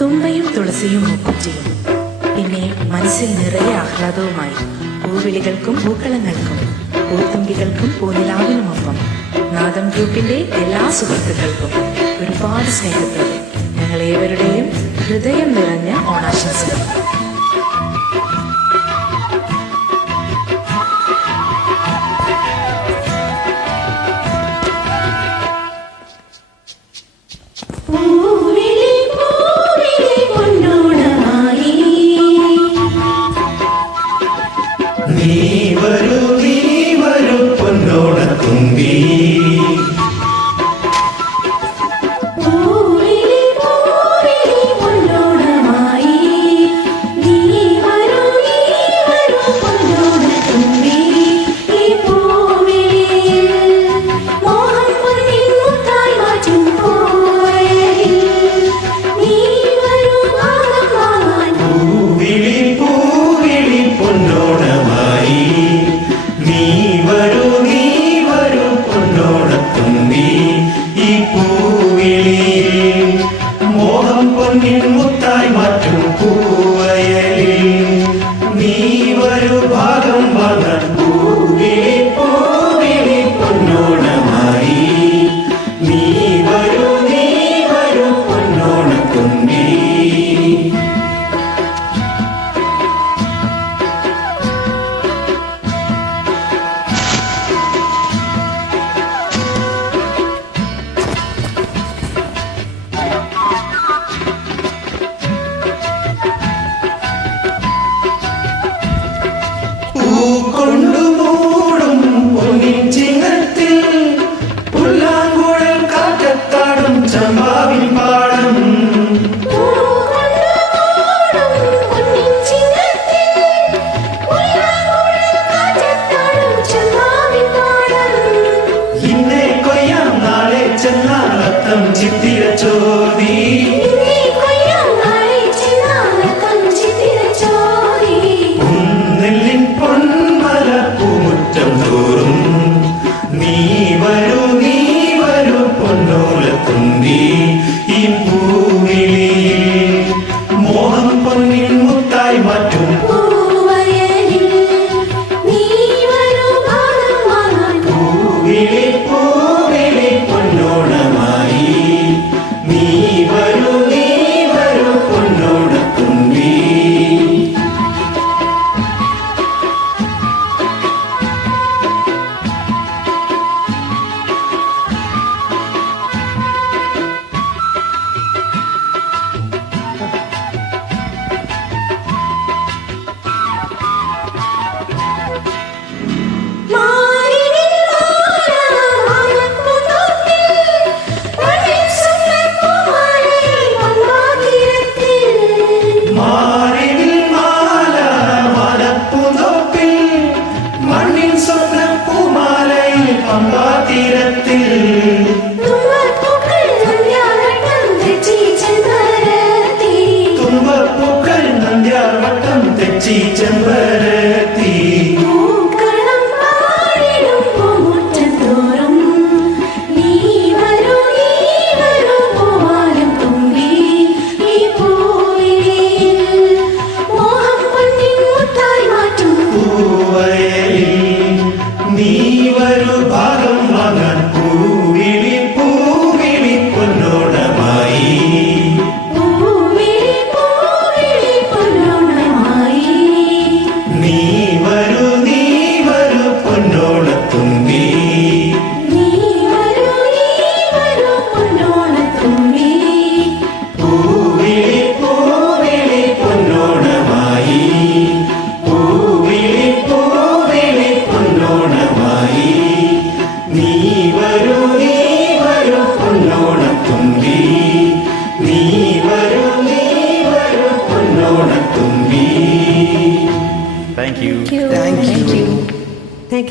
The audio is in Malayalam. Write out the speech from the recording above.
തുമ്പയും തുളസിയും ചെയ്യും പിന്നെ മനസ്സിൽ നിറയെ ആഹ്ലാദവുമായി പൂവിളികൾക്കും പൂക്കളങ്ങൾക്കും പൂത്തുമ്പികൾക്കും പൂനിലാവിനുമൊപ്പം നാദം ഗ്രൂപ്പിന്റെ എല്ലാ സുഹൃത്തുക്കൾക്കും ഒരുപാട് സ്നേഹത്തോടെ ഞങ്ങൾ ഏവരുടെയും ഹൃദയം നിറഞ്ഞ ഓണാശംസകൾ. tai matupu ಹೂಕೊಂಡು